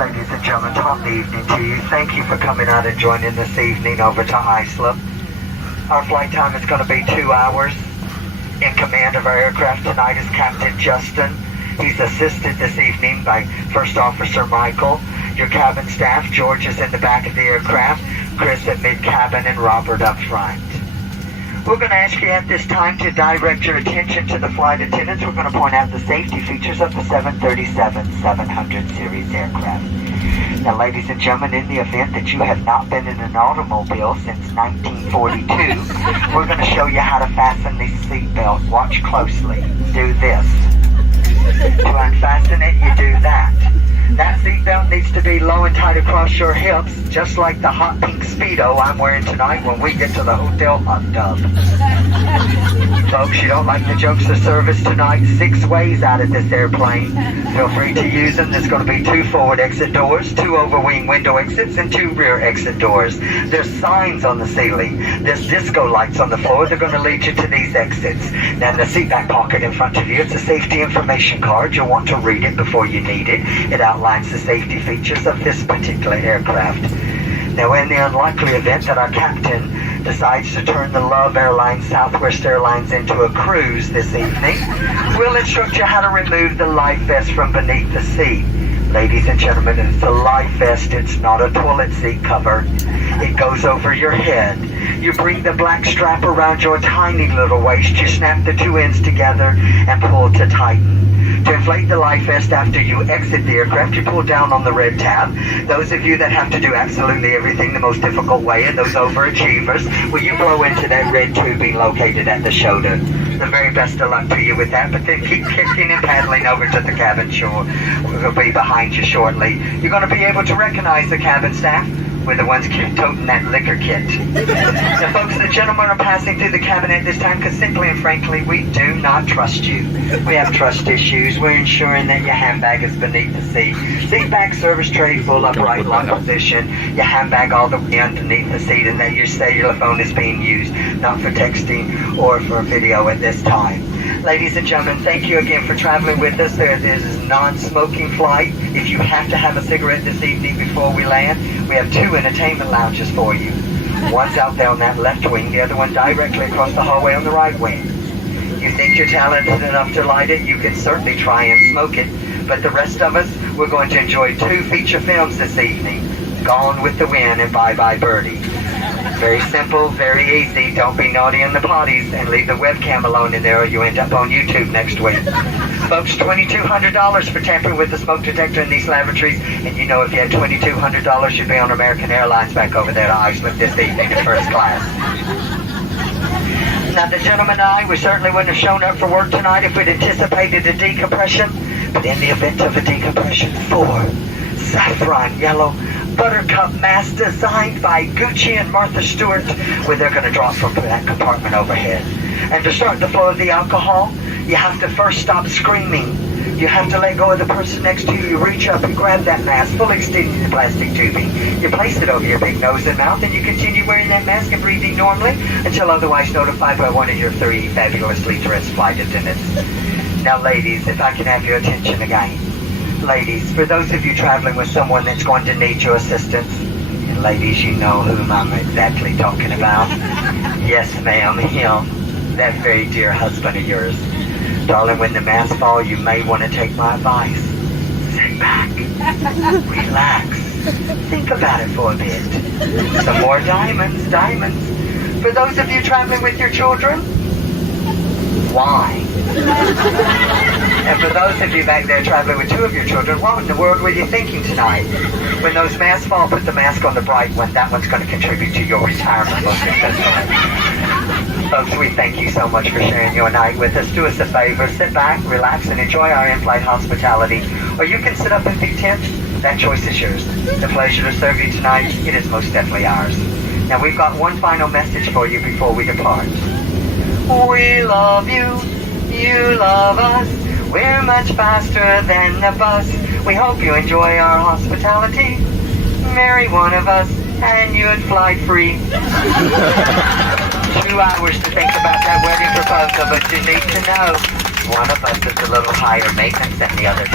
Ladies and gentlemen, top evening to you. Thank you for coming out and joining this evening over to Islip. Our flight time is going to be 2 hours. In command of our aircraft tonight is Captain Justin. He's assisted this evening by First Officer Michael. Your cabin staff, George is in the back of the aircraft, Chris at mid-cabin, and Robert up front. We're going to ask you at this time to direct your attention to the flight attendants. We're going to point out the safety features of the 737-700 series aircraft. Now, ladies and gentlemen, in the event that you have not been in an automobile since 1942, we're going to show you how to fasten the seatbelt. Watch closely. Do this. To unfasten it, you do that. That seatbelt needs to be low and tight across your hips, just like the hot pink Speedo I'm wearing tonight when we get to the hotel hot tub. Folks, you don't like the jokes of service tonight? 6 ways out of this airplane. Feel free to use them. There's going to be 2 forward exit doors, 2 overwing window exits, and 2 rear exit doors. There's signs on the ceiling. There's disco lights on the floor. They're going to lead you to these exits. Now, in the seat back pocket in front of you, it's a safety information card. You'll want to read it before you need it. It outlines the safety features of this particular aircraft. Now, in the unlikely event that our captain decides to turn the Love Airlines Southwest Airlines into a cruise this evening, we'll instruct you how to remove the life vest from beneath the seat. Ladies and gentlemen, it's a life vest. It's not a toilet seat cover. It goes over your head. You bring the black strap around your tiny little waist. You snap the 2 ends together and pull to tighten. To inflate the life vest after you exit the aircraft, you pull down on the red tab. Those of you that have to do absolutely everything the most difficult way, and those overachievers, will you blow into that red tubing located at the shoulder? The very best of luck to you with that, but then keep kicking and paddling over to the cabin shore. We'll be behind you shortly. You're going to be able to recognize the cabin staff. We're the ones toting that liquor kit. Now, folks, the gentlemen are passing through the cabin at this time because simply and frankly, we do not trust you. We have trust issues. We're ensuring that your handbag is beneath the seat. Seat back service tray full upright lock position. Your handbag all the way underneath the seat, and that your cellular phone is being used, not for texting or for video at this time. Ladies and gentlemen, thank you again for traveling with us. There is a non-smoking flight. If you have to have a cigarette this evening before we land, we have 2 entertainment lounges for you. One's out there on that left wing, the other one directly across the hallway on the right wing. You think you're talented enough to light it, you can certainly try and smoke it. But the rest of us, we're going to enjoy 2 feature films this evening. Gone with the Wind and Bye Bye Birdie. Very simple, very easy. Don't be naughty in the potties and leave the webcam alone in there or you end up on YouTube next week. Folks, $2,200 for tampering with the smoke detector in these lavatories. And you know if you had $2,200, you'd be on American Airlines back over there to Iceland this evening in first class. Now, the gentleman and I, we certainly wouldn't have shown up for work tonight if we'd anticipated a decompression. But in the event of a decompression, 4 saffron yellow buttercup masks designed by Gucci and Martha Stewart, where they're going to drop from that compartment overhead. And to start the flow of the alcohol, you have to first stop screaming. You have to let go of the person next to you. You reach up and grab that mask, fully extending the plastic tubing. You place it over your big nose and mouth, and you continue wearing that mask and breathing normally until otherwise notified by one of your 3 fabulously dressed flight attendants. Now, ladies, if I can have your attention again. Ladies, for those of you traveling with someone that's going to need your assistance, and ladies, you know whom I'm exactly talking about. Yes, ma'am, him, that very dear husband of yours. Darling, when the masks fall, you may want to take my advice. Sit back, relax, think about it for a bit. Some more diamonds. For those of you traveling with your children, why? And for those of you back there traveling with 2 of your children, what in the world were you thinking tonight? When those masks fall, put the mask on the bright one. That one's going to contribute to your retirement most successfully. Folks, we thank you so much for sharing your night with us. Do us a favor, sit back, relax, and enjoy our in-flight hospitality. Or you can sit up in the tent. That choice is yours. The pleasure to serve you tonight, it is most definitely ours. Now, we've got one final message for you before we depart. We love you, you love us. We're much faster than a bus. We hope you enjoy our hospitality. Marry one of us and you'd fly free. 2 hours to think about that wedding proposal, but you need to know one of us is a little higher maintenance than the other 2.